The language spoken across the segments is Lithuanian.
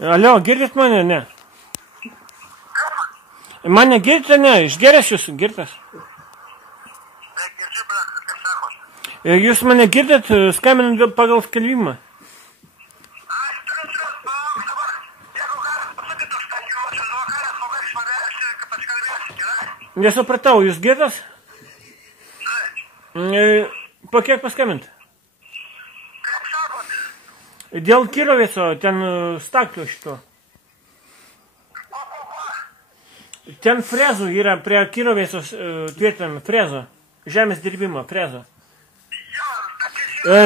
Alio, girdit mane, ne? Mane girdite, ne? Išgeręs jūs, girtas? Jūs mane girdit, skambinant pagal skelbimą? Nesupratau, jūs girtas? Po kiek paskambint? Dėl Kirovėco, ten staklių šito. Ten frezų yra prie Kirovėcos tvirtinami, frezo. Žemės dirbimo, frezo.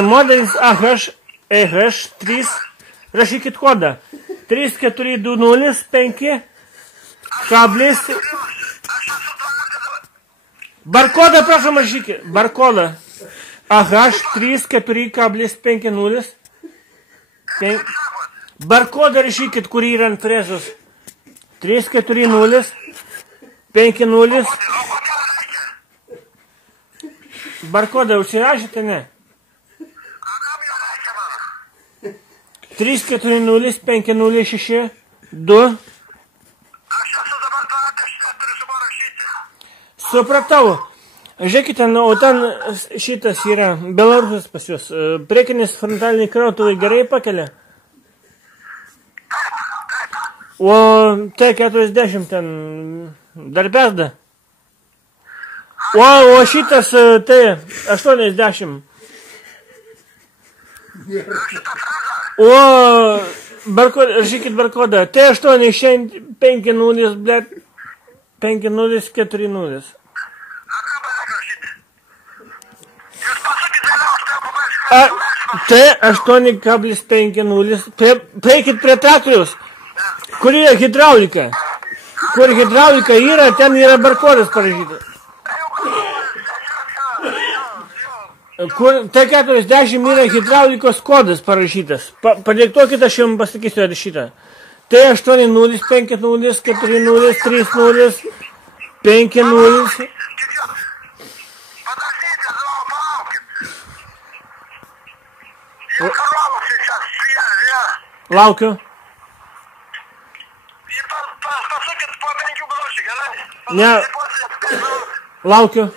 Modelis AH3, rašykit kodą. 3420 kablis. Barkodą, prašom, rašykit. Barkodą. AH34,50. Barkodą rašykit, kur yra ant frezos. 340 50. Barkodą užsirašėte, ne? 340 506 2. Supratau. Žiūrėkite, o ten šitas yra Belarusas pas jūs. Priekinis frontaliniai krautuvai gerai pakelia. O T40 ten dar bezda. O šitas T80. O rašykit barkodą. T850, blėt, 5040. T8,50. Peikit prie traktoriaus. Kur yra hidraulika? Kur hidraulika yra, ten yra barkodas parašytas. Kur T40 yra hidraulikos kodas parašytas. Padėktuokit, aš jums pasakysiu šitą. T8,050, 40, 30, 50. Laukiu. Ne. Laukiu.